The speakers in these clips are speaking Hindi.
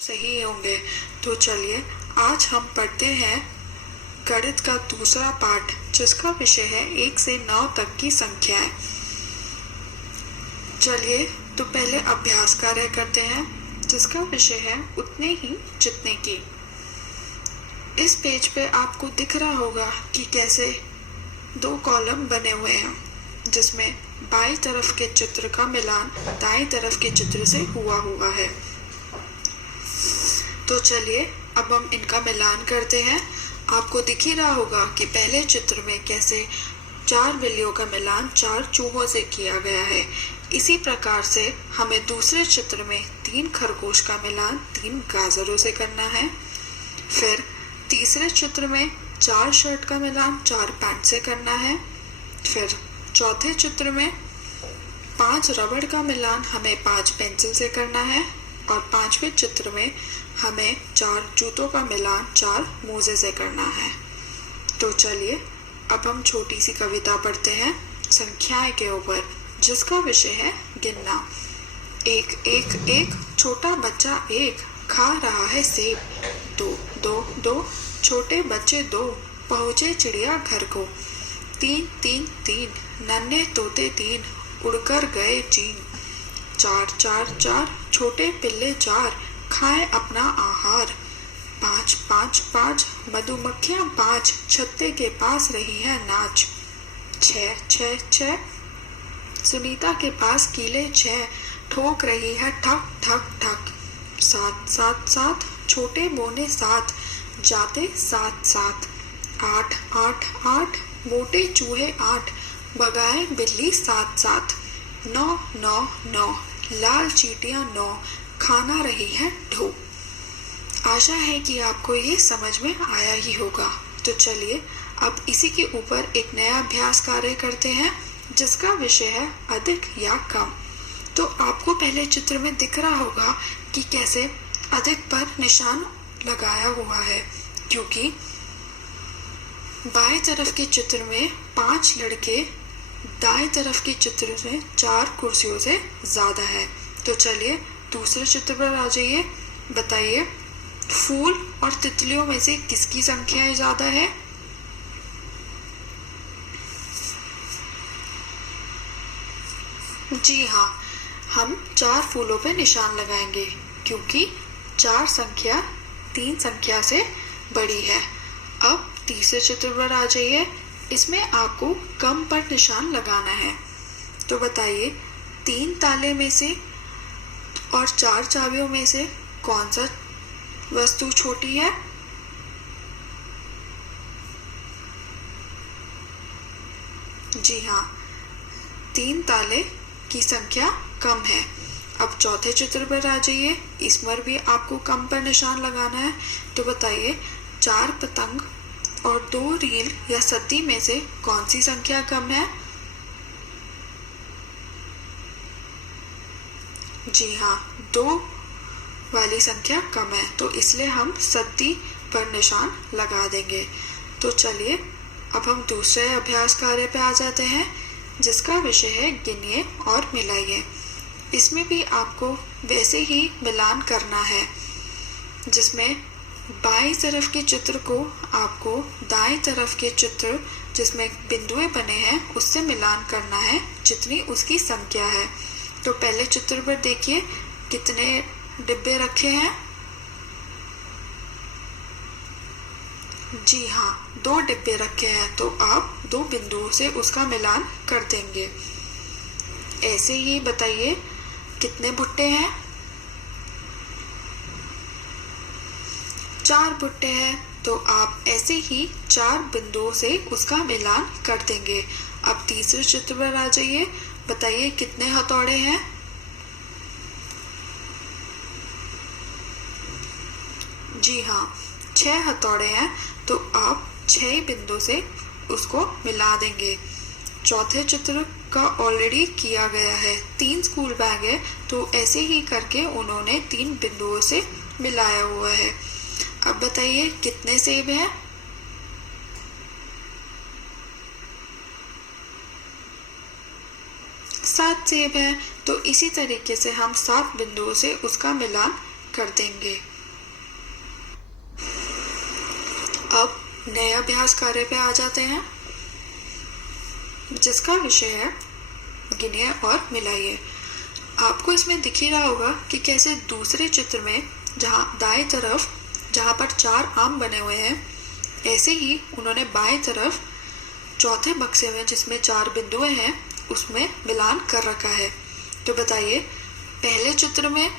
सही होंगे। तो चलिए आज हम पढ़ते हैं गणित का दूसरा पाठ, जिसका विषय है 1 से 9 तक की संख्याएं। चलिए तो पहले अभ्यास कार्य करते हैं, जिसका विषय है उतने ही जितने की। इस पेज पे आपको दिख रहा होगा कि कैसे 2 कॉलम बने हुए हैं, जिसमें बाईं तरफ के चित्र का मिलान दाईं तरफ के चित्र से हुआ है। तो चलिए अब हम इनका मिलान करते हैं। आपको दिख ही रहा होगा कि पहले चित्र में कैसे 4 बिल्लियों का मिलान 4 चूहों से किया गया है। इसी प्रकार से हमें दूसरे चित्र में 3 खरगोश का मिलान 3 गाजरों से करना है। फिर तीसरे चित्र में 4 शर्ट का मिलान 4 पैंट से करना है। फिर चौथे चित्र में 5 रबड़ का मिलान हमें 5 पेंसिल से करना है। और 5वें चित्र में हमें 4 जूतों का मिलान 4 मोजे से करना है। तो चलिए अब हम छोटी सी कविता पढ़ते हैं संख्याएं के ऊपर, जिसका विषय है गिनना। 1 1 1 छोटा बच्चा 1 खा रहा है सेब। 2 2 2 छोटे बच्चे 2 पहुंचे चिड़िया घर को। 3 3 3 नन्हे तोते 3 उड़कर गए चीन। 4 4 4 छोटे पिल्ले 4 खाए अपना आहार। 5 5 5 मधुमक्खियां 5 छत्ते के पास रही है नाच। 6 6 6 सुनीता के पास कीले 6 ठोक रही है ठक ठक ठक। 7 7 7 छोटे बोने 7 जाते 7 7। 8 8 8 मोटे चूहे 8 भगाए बिल्ली 7 7। 9 9 9 लाल चींटियां 9 खाना रही है ढो। आशा है कि आपको ये समझ में आया ही होगा। तो चलिए अब इसी के ऊपर एक नया अभ्यास कार्य करते हैं, जिसका विषय है अधिक या कम। तो आपको पहले चित्र में दिख रहा होगा कि कैसे अधिक पर निशान लगाया हुआ है, क्योंकि बाएं तरफ के चित्र में 5 लड़के दाएं तरफ के चित्र में 4 कुर्सियों से ज्यादा है। तो चलिए दूसरे चित्र पर आ जाइए। बताइए फूल और तितलियों में से किसकी संख्या ज्यादा है? जी हाँ, हम 4 फूलों पे निशान लगाएंगे, क्योंकि 4 संख्या 3 संख्या से बड़ी है। अब तीसरे चित्र पर आ जाइए। इसमें आपको कम पर निशान लगाना है। तो बताइए 3 ताले में से और 4 चाबियों में से कौन सा वस्तु छोटी है? जी हाँ, 3 ताले की संख्या कम है। अब चौथे चित्र पर आ जाइए। इसमें भी आपको कम पर निशान लगाना है। तो बताइए 4 पतंग और 2 रील या सत्ती में से कौन सी संख्या कम है? जी हाँ, 2 वाली संख्या कम है, तो इसलिए हम सत्ती पर निशान लगा देंगे। तो चलिए अब हम दूसरे अभ्यास कार्य पे आ जाते हैं, जिसका विषय है गिनिए और मिलाइए। इसमें भी आपको वैसे ही मिलान करना है, जिसमें बाईं तरफ के चित्र को आपको दाएं तरफ के चित्र जिसमें बिंदुएं बने हैं उससे मिलान करना है, जितनी उसकी संख्या है। तो पहले चित्र पर देखिए कितने डिब्बे रखे हैं। जी हाँ, 2 डिब्बे रखे हैं, तो आप 2 बिंदुओं से उसका मिलान कर देंगे। ऐसे ही बताइए कितने भुट्टे हैं? 4 भुट्टे हैं, तो आप ऐसे ही 4 बिंदुओं से उसका मिलान कर देंगे। अब तीसरे चित्र पर आ जाइए। बताइए कितने हथौड़े हैं? जी हाँ, 6 हथौड़े हैं, तो आप 6 बिंदु से उसको मिला देंगे। चौथे चित्र का ऑलरेडी किया गया है। 3 स्कूल बैग है, तो ऐसे ही करके उन्होंने 3 बिंदुओं से मिलाया हुआ है। अब बताइए कितने सेब हैं? 7 सेब हैं, तो इसी तरीके से हम 7 बिंदुओं से उसका मिलान कर देंगे। अब नए अभ्यास कार्य पे आ जाते हैं, जिसका विषय है गिनिए और मिलाइए। आपको इसमें दिख ही रहा होगा कि कैसे दूसरे चित्र में जहाँ दाएं तरफ जहाँ पर 4 आम बने हुए हैं, ऐसे ही उन्होंने बाएं तरफ चौथे बक्से में जिसमें 4 बिंदुएं हैं उसमें मिलान कर रखा है। तो बताइए, पहले चित्र में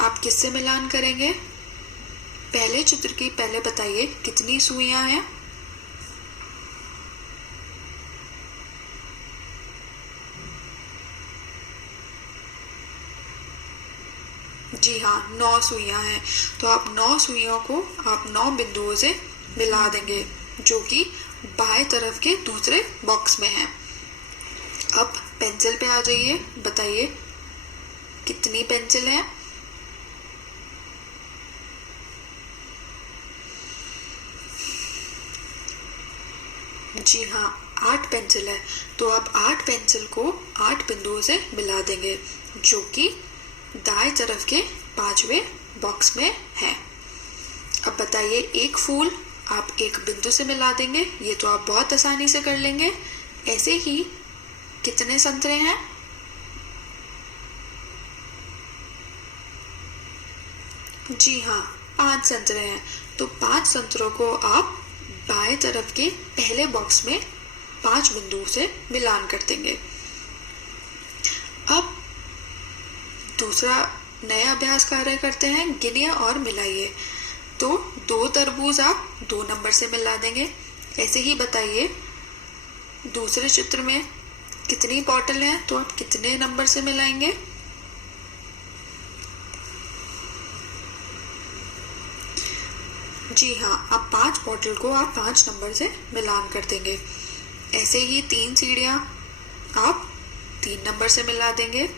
आप किससे मिलान करेंगे? पहले चित्र की पहले बताइए कितनी सुइयां हैं? जी हाँ, 9 सुइयां हैं। तो आप 9 सुइयों को आप 9 बिंदुओं से मिला देंगे, जो कि बाएं तरफ के दूसरे बॉक्स में है। अब पेंसिल पे आ जाइए, बताइए कितनी पेंसिल है? जी हाँ, 8 पेंसिल है। तो आप 8 पेंसिल को 8 बिंदुओं से मिला देंगे, जो कि दाएं तरफ के 5वें बॉक्स में है। अब बताइए, एक फूल आप एक बिंदु से मिला देंगे, ये तो आप बहुत आसानी से कर लेंगे। ऐसे ही कितने संतरे हैं? जी हाँ, 5 संतरे हैं। तो 5 संतरों को आप बाएं तरफ के पहले बॉक्स में 5 बिंदुओं से मिलान कर देंगे। अब दूसरा नया अभ्यास कार्य करते हैं, गिनिए और मिलाइए। तो 2 तरबूज आप 2 नंबर से मिला देंगे। ऐसे ही बताइए, दूसरे चित्र में कितनी बॉटल है, तो आप कितने नंबर से मिलाएंगे? जी हाँ, आप 5 बॉटल को आप 5 नंबर से मिलान कर देंगे। ऐसे ही 3 सीढ़ियाँ आप 3 नंबर से मिला देंगे।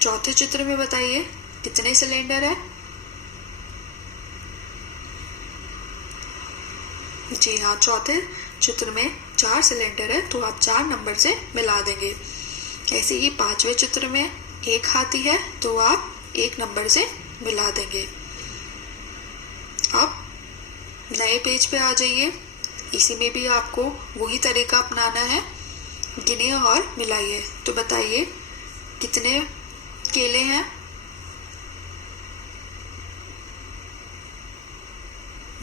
चौथे चित्र में बताइए कितने सिलेंडर है? जी हाँ, चौथे चित्र में 4 सिलेंडर है, तो आप 4 नंबर से मिला देंगे। ऐसे ही 5वें चित्र में 1 हाथी है, तो आप 1 नंबर से मिला देंगे। अब नए पेज पे आ जाइए। इसी में भी आपको वही तरीका अपनाना है, गिनिए और मिलाइए। तो बताइए कितने केले हैं?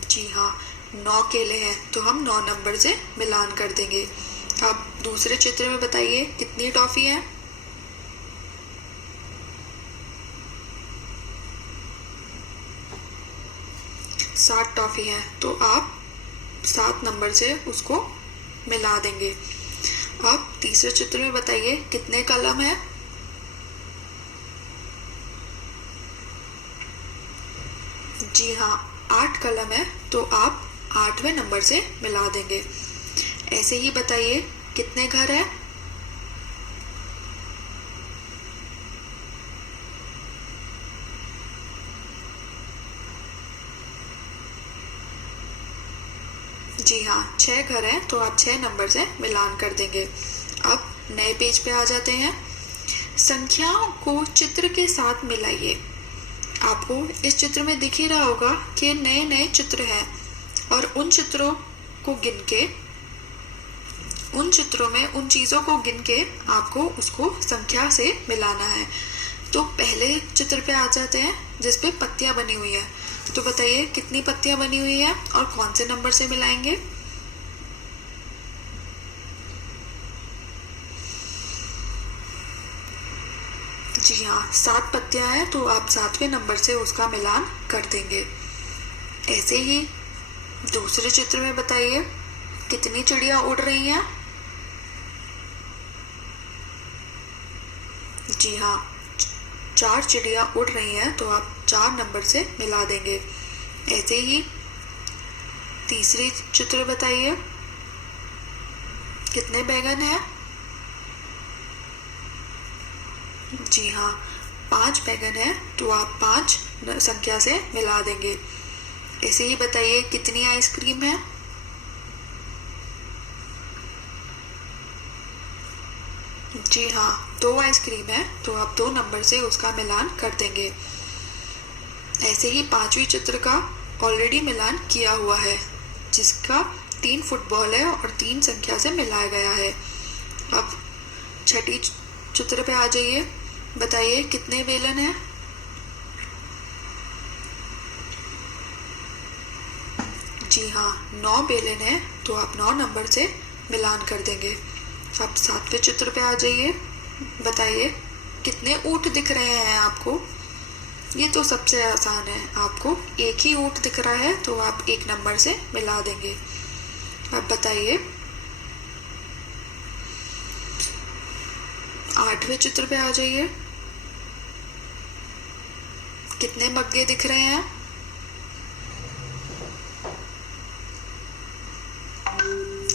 जी हाँ, 9 केले हैं, तो हम 9 नंबर से मिलान कर देंगे। अब दूसरे चित्र में बताइए कितनी टॉफी है? सात टॉफी है, तो आप 7 नंबर से उसको मिला देंगे। अब तीसरे चित्र में बताइए कितने कलम है? जी हाँ, 8 कलम है, तो आप 8वें नंबर से मिला देंगे। ऐसे ही बताइए कितने घर है? जी हाँ, 6 घर हैं, तो आप 6 नंबर से मिलान कर देंगे। अब नए पेज पे आ जाते हैं। संख्याओं को चित्र के साथ मिलाइए। आपको इस चित्र में दिख ही रहा होगा कि नए नए चित्र हैं, और उन चित्रों को गिन के, उन चित्रों में उन चीज़ों को गिन के आपको उसको संख्या से मिलाना है। तो पहले चित्र पे आ जाते हैं जिसपे पत्तियां बनी हुई है। तो बताइए कितनी पत्तियां बनी हुई है और कौन से नंबर से मिलाएंगे? जी हाँ, 7 पत्तियां हैं, तो आप 7वें नंबर से उसका मिलान कर देंगे। ऐसे ही दूसरे चित्र में बताइए कितनी चिड़िया उड़ रही हैं? जी हाँ, 4 चिड़िया उड़ रही हैं, तो आप 4 नंबर से मिला देंगे। ऐसे ही तीसरी चित्र बताइए कितने बैगन हैं? जी हाँ, 5 बैगन है, तो आप 5 संख्या से मिला देंगे। ऐसे ही बताइए कितनी आइसक्रीम है? जी हाँ, 2 आइसक्रीम है, तो आप 2 नंबर से उसका मिलान कर देंगे। ऐसे ही पांचवी चित्र का ऑलरेडी मिलान किया हुआ है, जिसका 3 फुटबॉल है और 3 संख्या से मिलाया गया है। अब छठी चित्र पे आ जाइए। बताइए कितने बेलन हैं? जी हाँ, 9 बेलन है, तो आप 9 नंबर से मिलान कर देंगे। अब 7वें चित्र पे आ जाइए। बताइए कितने ऊंट दिख रहे हैं आपको? ये तो सबसे आसान है, आपको एक ही ऊंट दिख रहा है तो आप 1 नंबर से मिला देंगे। अब बताइए 8वें चित्र पे आ जाइए। कितने मग्गे दिख रहे हैं?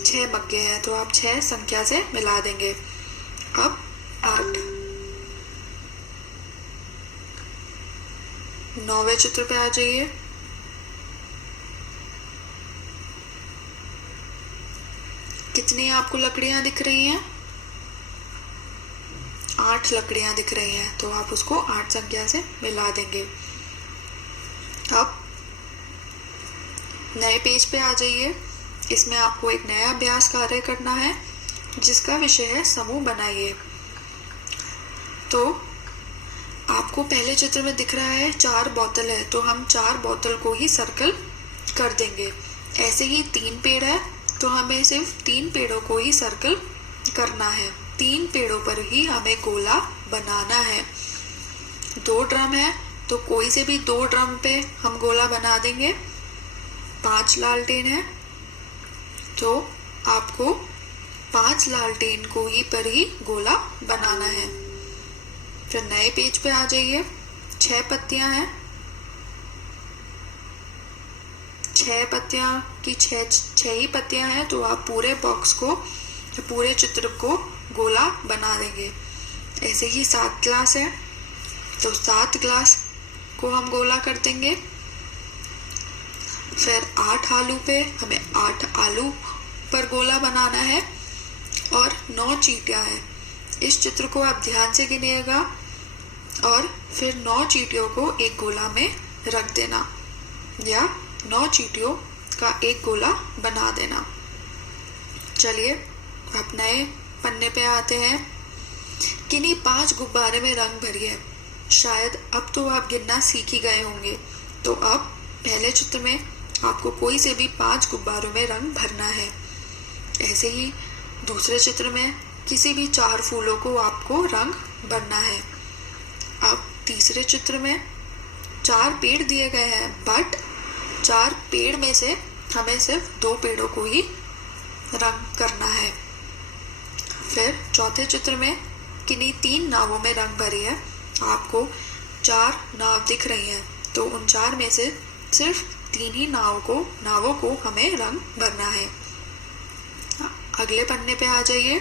6 मग्गे हैं, तो आप 6 संख्या से मिला देंगे। अब 8। 9वें चित्र पे आ जाइए। कितनी आपको लकड़ियां दिख रही हैं? 8 लकड़ियां दिख रही हैं, तो आप उसको 8 संख्या से मिला देंगे। अब नए पेज पे आ जाइए। इसमें आपको एक नया अभ्यास कार्य करना है, जिसका विषय है समूह बनाइए। तो आपको पहले चित्र में दिख रहा है 4 बोतल है, तो हम 4 बोतल को ही सर्कल कर देंगे। ऐसे ही 3 पेड़ है, तो हमें सिर्फ 3 पेड़ों को ही सर्कल करना है। 3 पेड़ों पर ही हमें गोला बनाना है। 2 ड्रम है, तो कोई से भी 2 ड्रम पे हम गोला बना देंगे। 5 लालटेन है, तो आपको 5 लालटेन को ही पर ही गोला बनाना है। फिर नए पेज पे आ जाइए। 6 पत्तियां हैं, 6 पत्तियां की 6 ही पत्तियां हैं, तो आप पूरे बॉक्स को, पूरे चित्र को गोला बना देंगे। ऐसे ही 7 ग्लास है, तो 7 ग्लास को हम गोला कर देंगे। फिर 8 आलू पे हमें 8 आलू पर गोला बनाना है और 9 चींटियां हैं। इस चित्र को आप ध्यान से गिनिएगा और फिर 9 चींटियों को एक गोला में रख देना या 9 चींटियों का एक गोला बना देना। चलिए अब नए पन्ने पे आते हैं। किन्हीं 5 गुब्बारे में रंग भरिए। शायद अब तो आप गिनना सीख ही गए होंगे। तो अब पहले चित्र में आपको कोई से भी 5 गुब्बारों में रंग भरना है। ऐसे ही दूसरे चित्र में किसी भी 4 फूलों को आपको रंग भरना है। अब तीसरे चित्र में 4 पेड़ दिए गए हैं, बट 4 पेड़ में से हमें सिर्फ 2 पेड़ों को ही रंग करना है। फिर चौथे चित्र में किन्हीं 3 नावों में रंग भरी है। आपको 4 नाव दिख रही हैं, तो उन 4 में से सिर्फ 3 ही नावों को हमें रंग भरना है। अगले पन्ने पे आ जाइए।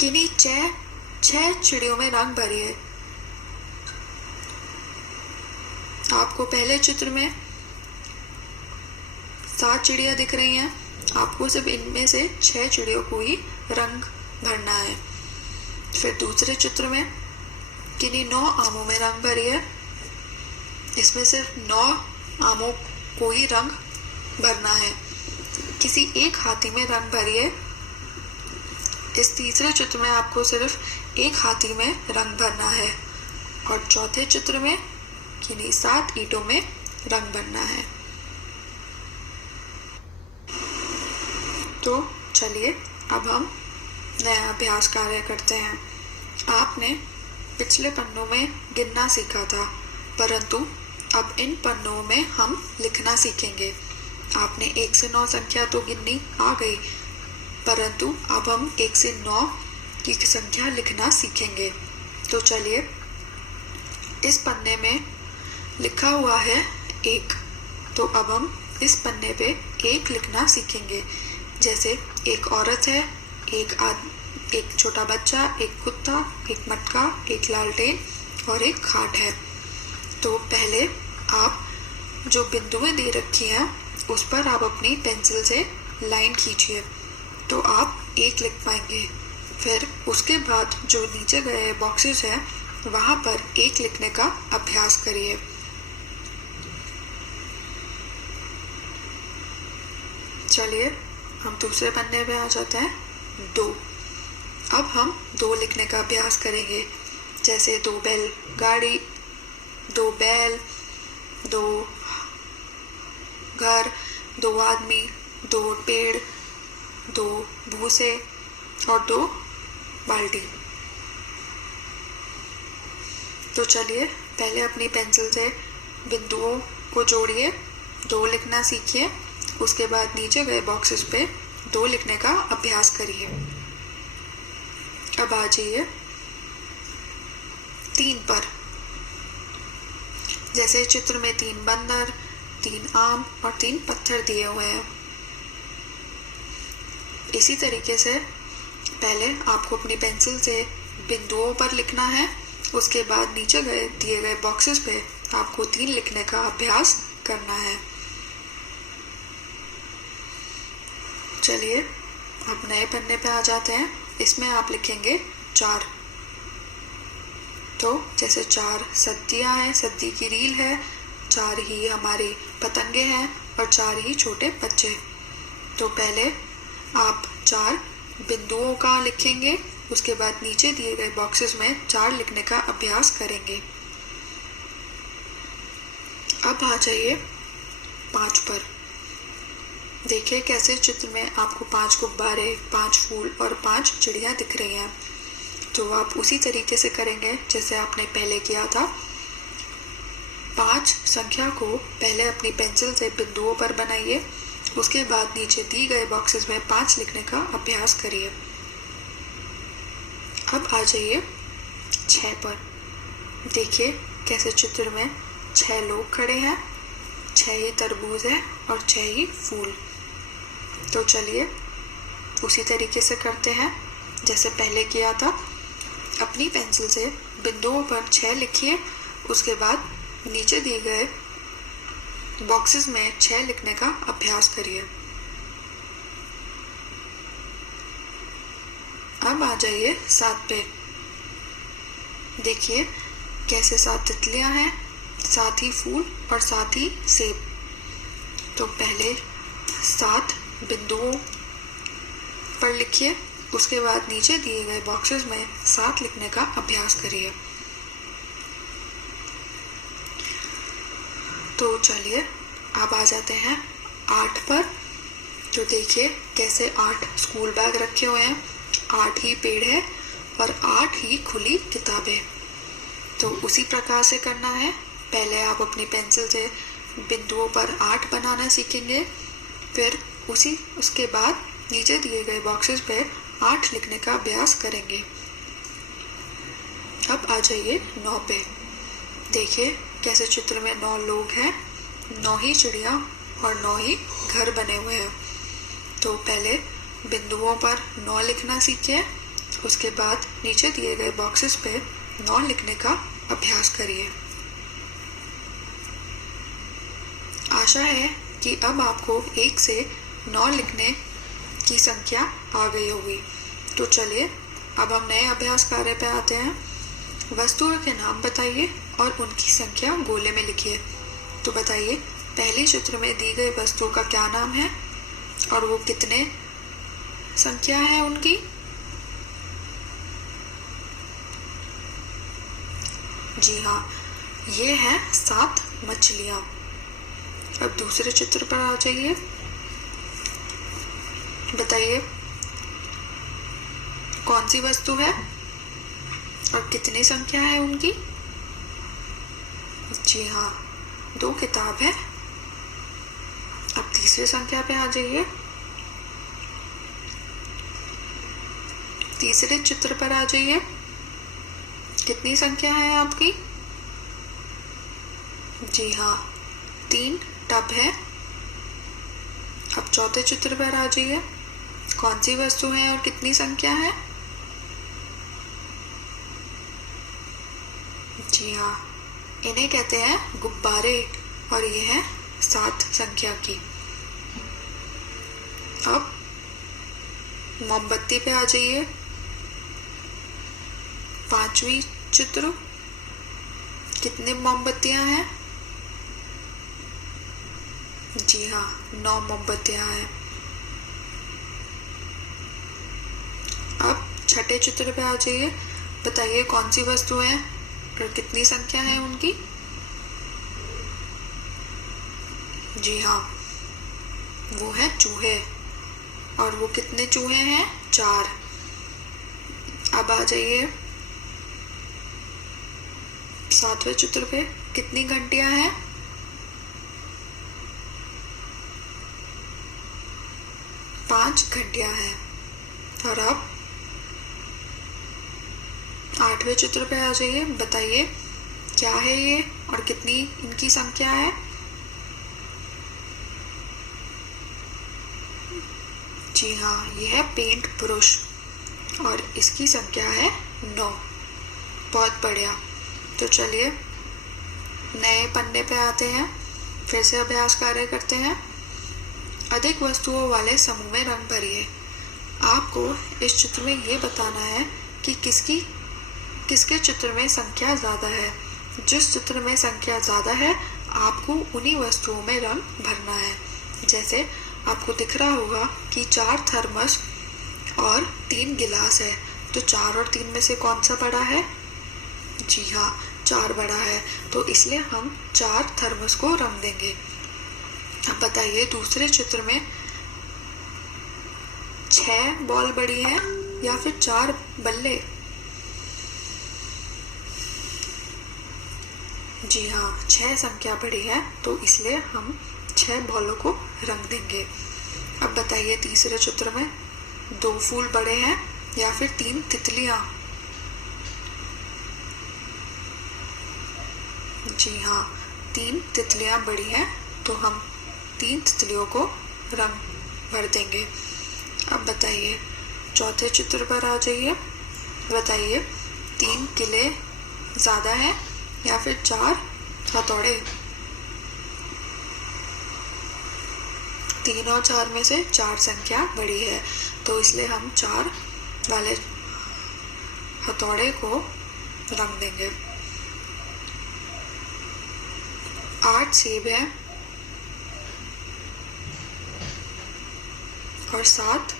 किन्हीं 6 चिड़ियों में रंग भरी है। आपको पहले चित्र में 7 चिड़िया दिख रही हैं। आपको सिर्फ इनमें से 6 चिड़ियों को ही रंग भरना है। फिर दूसरे चित्र में किन्हीं 9 आमों में रंग भरी है। इसमें सिर्फ 9 आमों को ही रंग भरना है। किसी एक हाथी में रंग भरी है। इस तीसरे चित्र में आपको सिर्फ एक हाथी में रंग भरना है और चौथे चित्र में किन्हीं 7 ईंटों में रंग भरना है। तो चलिए अब हम नया अभ्यास कार्य करते हैं। आपने पिछले पन्नों में गिनना सीखा था, परंतु अब इन पन्नों में हम लिखना सीखेंगे। आपने 1 से 9 संख्या तो गिननी आ गई, परंतु अब हम 1 से 9 की संख्या लिखना सीखेंगे। तो चलिए, इस पन्ने में लिखा हुआ है 1, तो अब हम इस पन्ने पे 1 लिखना सीखेंगे। जैसे एक औरत है, एक छोटा बच्चा, एक कुत्ता, एक मटका, एक लालटेन और एक खाट है। तो पहले आप जो बिंदुएं दे रखी हैं उस पर आप अपनी पेंसिल से लाइन खींचिए, तो आप 1 लिख पाएंगे। फिर उसके बाद जो नीचे गए बॉक्सेस हैं वहाँ पर 1 लिखने का अभ्यास करिए। चलिए हम दूसरे पन्ने पे आ जाते हैं, 2। अब हम 2 लिखने का अभ्यास करेंगे, जैसे 2 बैल गाड़ी, 2 बैल, 2 घर, 2 आदमी, 2 पेड़, 2 भूसे और 2 बाल्टी। तो चलिए पहले अपनी पेंसिल से बिंदुओं को जोड़िए, 2 लिखना सीखिए। उसके बाद नीचे गए बॉक्सेस पे 2 लिखने का अभ्यास करिए। अब आ जाइए 3 पर। जैसे चित्र में 3 बंदर, 3 आम और 3 पत्थर दिए हुए हैं, इसी तरीके से पहले आपको अपनी पेंसिल से बिंदुओं पर लिखना है। उसके बाद नीचे दिए गए बॉक्सेस पे आपको 3 लिखने का अभ्यास करना है। चलिए अब नए पन्ने पे आ जाते हैं। इसमें आप लिखेंगे 4। तो जैसे 4 सद्दियाँ हैं, सद्दी की रील है, 4 ही हमारी पतंगे हैं और 4 ही छोटे बच्चे। तो पहले आप 4 बिंदुओं का लिखेंगे, उसके बाद नीचे दिए गए बॉक्सेस में 4 लिखने का अभ्यास करेंगे। अब आ जाइए 5 पर। देखिए कैसे चित्र में आपको 5 गुब्बारे, 5 फूल और 5 चिड़ियाँ दिख रही हैं। तो आप उसी तरीके से करेंगे जैसे आपने पहले किया था। 5 संख्या को पहले अपनी पेंसिल से बिंदुओं पर बनाइए, उसके बाद नीचे दी गए बॉक्सेस में 5 लिखने का अभ्यास करिए। अब आ जाइए 6 पर। देखिए कैसे चित्र में 6 लोग खड़े हैं, 6 ही तरबूज है और 6 ही फूल। तो चलिए उसी तरीके से करते हैं जैसे पहले किया था। अपनी पेंसिल से बिंदुओं पर 6 लिखिए, उसके बाद नीचे दिए गए बॉक्सेस में 6 लिखने का अभ्यास करिए। अब आ जाइए 7 पे। देखिए कैसे 7 तितलियां हैं, 7 ही फूल और 7 ही सेब। तो पहले 7 बिंदुओं पर लिखिए, उसके बाद नीचे दिए गए बॉक्सेस में 7 लिखने का अभ्यास करिए। तो चलिए अब आ जाते हैं 8 पर। तो देखिए कैसे 8 स्कूल बैग रखे हुए हैं, 8 ही पेड़ है और 8 ही खुली किताबें। तो उसी प्रकार से करना है। पहले आप अपनी पेंसिल से बिंदुओं पर 8 बनाना सीखेंगे, फिर उसके बाद नीचे दिए गए बॉक्सेस पे 8 लिखने का अभ्यास करेंगे। अब आ जाइए 9 पे। देखिए कैसे चित्र में 9 लोग हैं, 9 ही चिड़िया और 9 ही घर बने हुए हैं। तो पहले बिंदुओं पर 9 लिखना सीखिए, उसके बाद नीचे दिए गए बॉक्सेस पे 9 लिखने का अभ्यास करिए। आशा है कि अब आपको 1 से 9 लिखने की संख्या आ गई होगी। तो चलिए अब हम नए अभ्यास कार्य पे आते हैं। वस्तुओं के नाम बताइए और उनकी संख्या गोले में लिखिए। तो बताइए पहली चित्र में दी गई वस्तु का क्या नाम है और वो कितने संख्या है उनकी। जी हाँ, ये है 7 मछलियाँ। अब दूसरे चित्र पर आ जाइए। बताइए कौन सी वस्तु है और कितनी संख्या है उनकी। जी हाँ, 2 किताब है। अब तीसरे संख्या पे आ जाइए। तीसरे चित्र पर आ जाइए। कितनी संख्या है आपकी। जी हाँ, 3 टब है। अब चौथे चित्र पर आ जाइए। कौन सी वस्तु है और कितनी संख्या है। जी हाँ, इन्हें कहते हैं गुब्बारे और ये है 7 संख्या की। अब मोमबत्ती पे आ जाइए। 5वीं चित्र, कितनी मोमबत्तियां हैं। जी हाँ, 9 मोमबत्तियां हैं। पहले चित्र पे आ जाइए। बताइए कौन सी वस्तु है और कितनी संख्या है उनकी। जी हाँ, वो है चूहे। और वो कितने चूहे हैं? 4। अब आ जाइए 7वें चित्र पे। कितनी घंटियां हैं? 5 घंटियां हैं। और अब 8वें चित्र पे आ जाइए। बताइए क्या है ये और कितनी इनकी संख्या है? जी हाँ, ये है पेंट ब्रश और इसकी संख्या है 9। बहुत बढ़िया। तो चलिए नए पन्ने पे आते हैं, फिर से अभ्यास कार्य करते हैं। अधिक वस्तुओं वाले समूह में रंग भरिए। आपको इस चित्र में ये बताना है कि किसके चित्र में संख्या ज़्यादा है। जिस चित्र में संख्या ज़्यादा है आपको उन्हीं वस्तुओं में रंग भरना है। जैसे आपको दिख रहा होगा कि 4 थर्मस और 3 गिलास है, तो 4 और 3 में से कौन सा बड़ा है? जी हाँ, 4 बड़ा है, तो इसलिए हम 4 थर्मस को रंग देंगे। अब बताइए दूसरे चित्र में 6 बॉल बड़ी है या फिर 4 बल्ले? जी हाँ, 6 संख्या बड़ी है, तो इसलिए हम 6 बॉलों को रंग देंगे। अब बताइए तीसरे चित्र में 2 फूल बड़े हैं या फिर 3 तितलियां? जी हाँ, 3 तितलियां बड़ी हैं, तो हम 3 तितलियों को रंग भर देंगे। अब बताइए चौथे चित्र पर आ जाइए। बताइए 3 किले ज़्यादा है या फिर 4 हथौड़े? 3 और 4 में से 4 संख्या बड़ी है, तो इसलिए हम 4 वाले हथौड़े को रंग देंगे। 8 सेब है और 7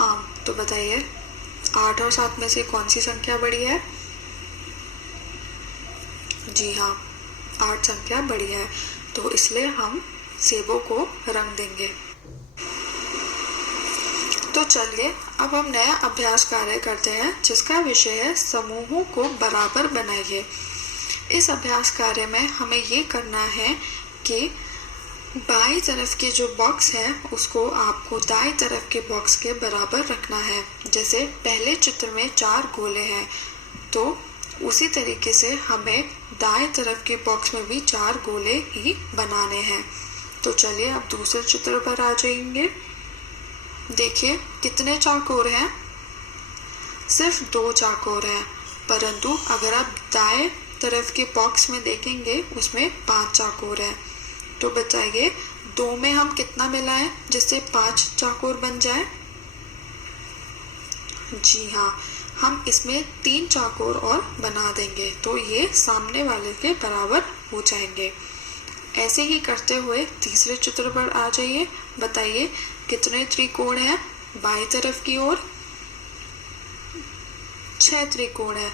आम, तो बताइए 8 और 7 में से कौन सी संख्या बड़ी है? जी हाँ, 8 संख्या बड़ी है, तो इसलिए हम सेबों को रंग देंगे। तो चलिए अब हम नया अभ्यास कार्य करते हैं जिसका विषय है समूहों को बराबर बनाइए। इस अभ्यास कार्य में हमें ये करना है कि बाईं तरफ के जो बॉक्स है उसको आपको दाईं तरफ के बॉक्स के बराबर रखना है। जैसे पहले चित्र में 4 गोले हैं, तो उसी तरीके से हमें दाएं तरफ के बॉक्स में भी 4 गोले ही बनाने हैं। तो चलिए अब दूसरे चित्र पर आ जाएंगे। देखिए कितने चाकोर हैं? सिर्फ 2 चाकोर हैं, परंतु अगर आप दाएं तरफ के बॉक्स में देखेंगे उसमें 5 चाकोर हैं। तो बताइए 2 में हम कितना मिलाएं जिससे 5 चाकोर बन जाए? जी हाँ, हम इसमें 3 चाकोर और बना देंगे, तो ये सामने वाले के बराबर हो जाएंगे। ऐसे ही करते हुए तीसरे चित्र पर आ जाइए। बताइए कितने त्रिकोण हैं बाईं तरफ की ओर? 6 त्रिकोण है,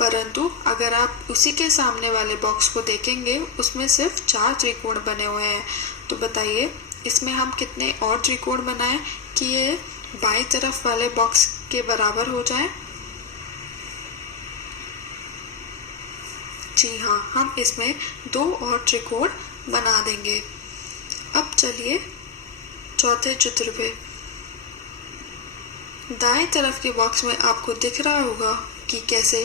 परंतु अगर आप उसी के सामने वाले बॉक्स को देखेंगे उसमें सिर्फ 4 त्रिकोण बने हुए हैं। तो बताइए इसमें हम कितने और त्रिकोण बनाएं कि ये बाईं तरफ वाले बॉक्स के बराबर हो जाए? जी हाँ, हम इसमें 2 और त्रिकोण बना देंगे। अब चलिए चौथे चित्र पे। दाएं तरफ के बॉक्स में आपको दिख रहा होगा कि कैसे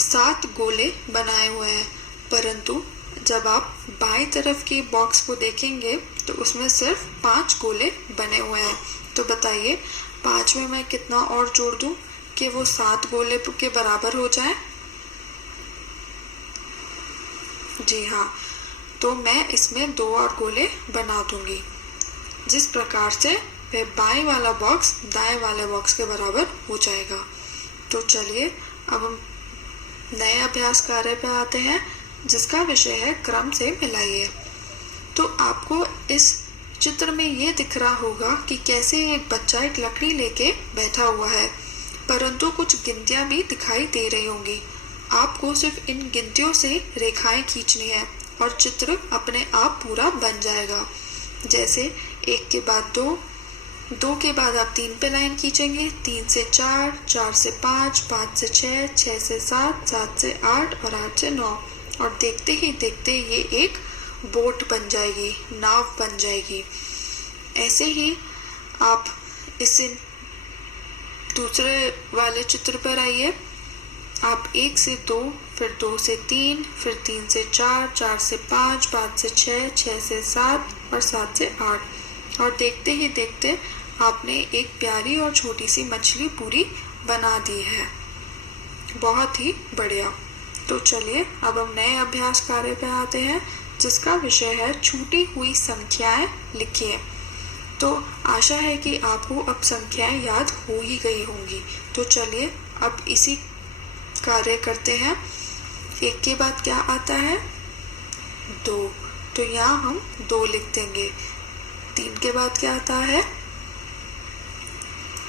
7 गोले बनाए हुए हैं, परंतु जब आप बाईं तरफ के बॉक्स को देखेंगे तो उसमें सिर्फ 5 गोले बने हुए हैं। तो बताइए 5 में मैं कितना और जोड़ दूं कि वो 7 गोले के बराबर हो जाए? जी हाँ, तो मैं इसमें 2 और गोले बना दूंगी, जिस प्रकार से वह बाएं वाला बॉक्स दाएं वाले बॉक्स के बराबर हो जाएगा। तो चलिए अब हम नए अभ्यास कार्य पे आते हैं जिसका विषय है क्रम से मिलाइए। तो आपको इस चित्र में ये दिख रहा होगा कि कैसे एक बच्चा एक लकड़ी लेके बैठा हुआ है परंतु कुछ गिनतियां भी दिखाई दे रही होंगी। आपको सिर्फ इन गिनतियों से रेखाएं खींचनी है और चित्र अपने आप पूरा बन जाएगा। जैसे 1 के बाद 2, 2 के बाद आप 3 पे लाइन खींचेंगे, 3 से 4, 4 से 5, 5 से 6, 6 से 7, 7 से 8 और 8 से 9। और देखते ही देखते ये एक बोट बन जाएगी, नाव बन जाएगी। ऐसे ही आप इसे दूसरे वाले चित्र पर आइए। आप 1 से 2, फिर 2 से 3, फिर 3 से 4, 4 से 5, 5 से 6, 6 से 7 और 7 से 8। और देखते ही देखते आपने एक प्यारी और छोटी सी मछली पूरी बना दी है। बहुत ही बढ़िया। तो चलिए अब हम नए अभ्यास कार्य पे आते हैं, जिसका विषय है छूटी हुई संख्याएं लिखिए। तो आशा है कि आपको अब संख्याएं याद हो ही गई होंगी। तो चलिए अब इसी कार्य करते हैं। 1 के बाद क्या आता है? 2, तो यहाँ हम 2 लिख देंगे। 3 के बाद क्या आता है?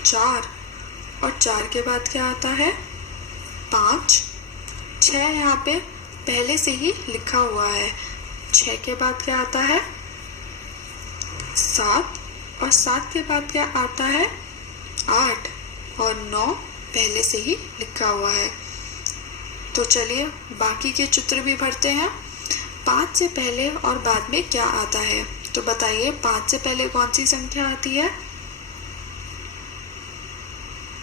4, और 4 के बाद क्या आता है? 5। 6 यहाँ पे पहले से ही लिखा हुआ है। 6 के बाद क्या आता है? 7, और 7 के बाद क्या आता है? 8, और 9 पहले से ही लिखा हुआ है। तो चलिए बाकी के चित्र भी भरते हैं। 5 से पहले और बाद में क्या आता है? तो बताइए 5 से पहले कौन सी संख्या आती है?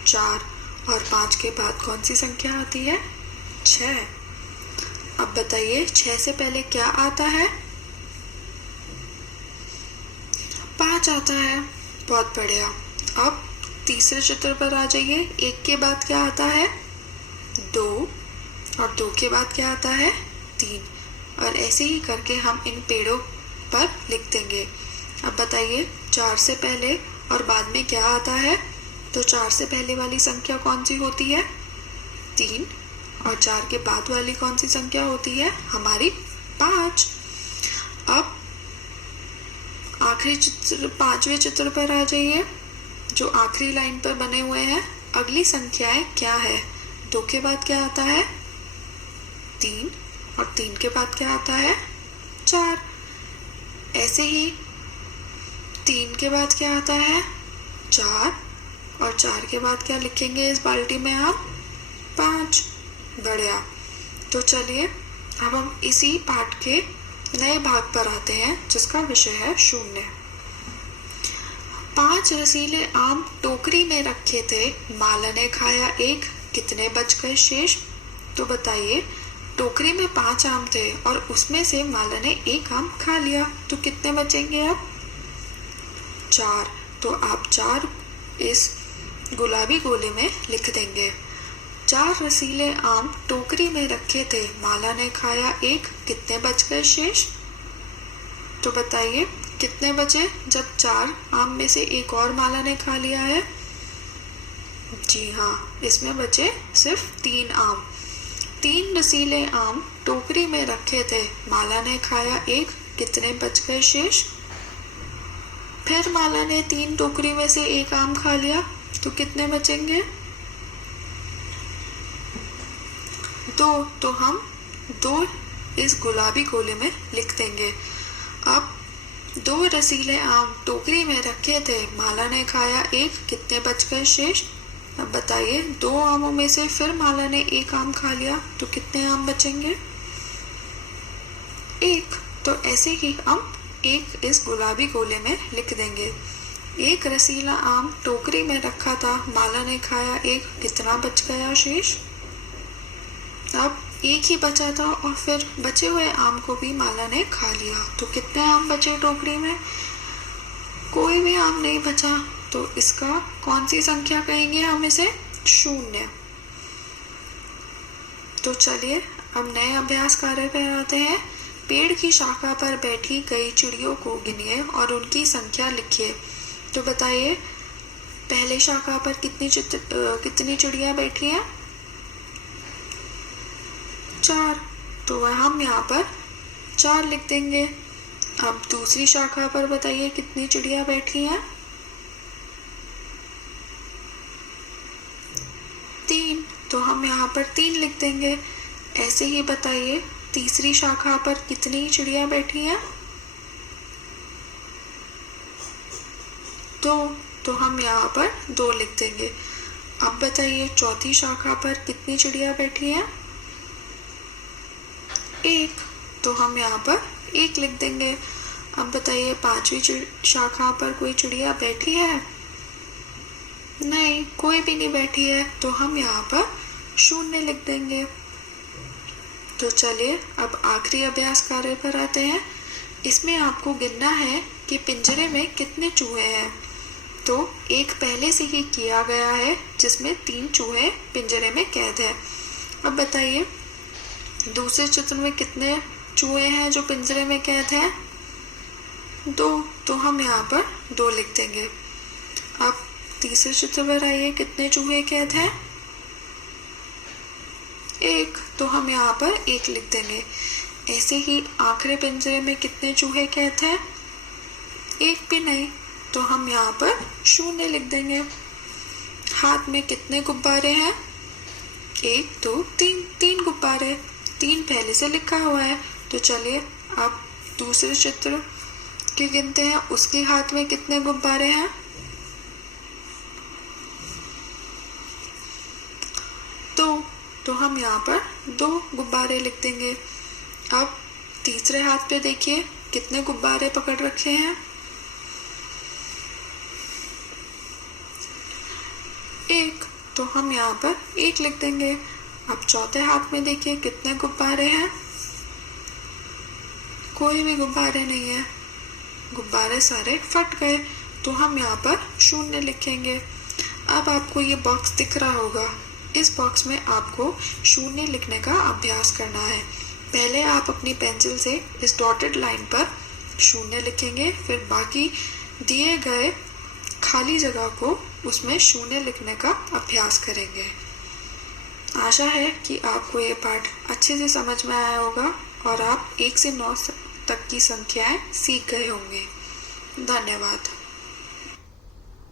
4, और 5 के बाद कौन सी संख्या आती है? 6। अब बताइए 6 से पहले क्या आता है? 5 आता है। बहुत बढ़िया। अब तीसरे चित्र पर आ जाइए। 1 के बाद क्या आता है? 2, और 2 के बाद क्या आता है? 3। और ऐसे ही करके हम इन पेड़ों पर लिख देंगे। अब बताइए 4 से पहले और बाद में क्या आता है? तो 4 से पहले वाली संख्या कौन सी होती है? 3। और 4 के बाद वाली कौन सी संख्या होती है? हमारी 5। अब आखिरी चित्र, 5वें चित्र पर आ जाइए, जो आखिरी लाइन पर बने हुए हैं। अगली संख्याएं क्या है? 2 के बाद क्या आता है? 3, और 3 के बाद क्या आता है? 4। ऐसे ही 3 के बाद क्या आता है? 4, और 4 के बाद क्या लिखेंगे इस बाल्टी में आप? 5। बढ़िया। तो चलिए अब हम इसी पाठ के नए भाग पर आते हैं, जिसका विषय है शून्य। 5 रसीले आम टोकरी में रखे थे, माला ने खाया एक, कितने बच गए शेष? तो बताइए टोकरी में 5 आम थे और उसमें से माला ने एक आम खा लिया, तो कितने बचेंगे अब? 4। तो आप 4 इस गुलाबी गोले में लिख देंगे। 4 रसीले आम टोकरी में रखे थे, माला ने खाया एक, कितने बच गए शेष? तो बताइए कितने बचे जब 4 आम में से एक और माला ने खा लिया है? जी हाँ, इसमें बचे सिर्फ 3 आम। 3 रसीले आम टोकरी में रखे थे, माला ने खाया एक, कितने बच गए शेष? फिर माला ने 3 टोकरी में से एक आम खा लिया, तो कितने बचेंगे? 2। तो हम 2 इस गुलाबी गोले में लिख देंगे। अब 2 रसीले आम टोकरी में रखे थे, माला ने खाया एक, कितने बच गए शेष? अब बताइए 2 आमों में से फिर माला ने एक आम खा लिया, तो कितने आम बचेंगे? 1। तो ऐसे ही हम 1 इस गुलाबी गोले में लिख देंगे। 1 रसीला आम टोकरी में रखा था, माला ने खाया एक, कितना बच गया शेष? अब 1 ही बचा था और फिर बचे हुए आम को भी माला ने खा लिया, तो कितने आम बचे टोकरी में? कोई भी आम नहीं बचा, तो इसका कौन सी संख्या कहेंगे हम इसे? 0। तो चलिए अब नए अभ्यास कार्य पे आते हैं। पेड़ की शाखा पर बैठी कई चिड़ियों को गिनिए और उनकी संख्या लिखिए। तो बताइए पहले शाखा पर कितनी चिड़िया बैठी हैं? 4। तो हम यहाँ पर 4 लिख देंगे। अब दूसरी शाखा पर बताइए कितनी चिड़िया बैठी हैं? हम यहाँ पर 3 लिख देंगे। ऐसे ही बताइए तीसरी शाखा पर कितनी चिड़िया बैठी हैं? 2, तो हम यहाँ पर 2 लिख देंगे। अब बताइए चौथी शाखा पर कितनी चिड़िया बैठी हैं? 1, तो हम यहाँ पर 1 लिख देंगे। अब बताइए पांचवी शाखा पर कोई चिड़िया बैठी है? नहीं, कोई भी नहीं बैठी है, तो हम यहाँ पर 0 लिख देंगे। तो चलिए अब आखिरी अभ्यास कार्य पर आते हैं। इसमें आपको गिनना है कि पिंजरे में कितने चूहे हैं। तो एक पहले से ही किया गया है जिसमें 3 चूहे पिंजरे में कैद है। अब बताइए दूसरे चित्र में कितने चूहे हैं जो पिंजरे में कैद है? 2, तो हम यहाँ पर 2 लिख देंगे। अब तीसरे चित्र पर आइए, कितने चूहे कैद हैं? 1, तो हम यहाँ पर 1 लिख देंगे। ऐसे ही आखिरी पिंजरे में कितने चूहे कैद हैं? 1 भी नहीं, तो हम यहाँ पर 0 लिख देंगे। हाथ में कितने गुब्बारे हैं? 1, 2, 3 गुब्बारे। 3 पहले से लिखा हुआ है। तो चलिए अब दूसरे चित्र के गिनते हैं, उसके हाथ में कितने गुब्बारे हैं? 2, तो हम यहाँ पर 2 गुब्बारे लिख देंगे। अब तीसरे हाथ पे देखिए कितने गुब्बारे पकड़ रखे हैं? 1, तो हम यहाँ पर 1 लिख देंगे। अब चौथे हाथ में देखिए कितने गुब्बारे हैं? कोई भी गुब्बारे नहीं है, गुब्बारे सारे फट गए, तो हम यहाँ पर 0 लिखेंगे। अब आपको ये बॉक्स दिख रहा होगा, इस बॉक्स में आपको 0 लिखने का अभ्यास करना है। पहले आप अपनी पेंसिल से इस डॉटेड लाइन पर 0 लिखेंगे, फिर बाकी दिए गए खाली जगह को उसमें 0 लिखने का अभ्यास करेंगे। आशा है कि आपको ये पाठ अच्छे से समझ में आया होगा और आप 1 से 9 तक की संख्याएं सीख गए होंगे। धन्यवाद।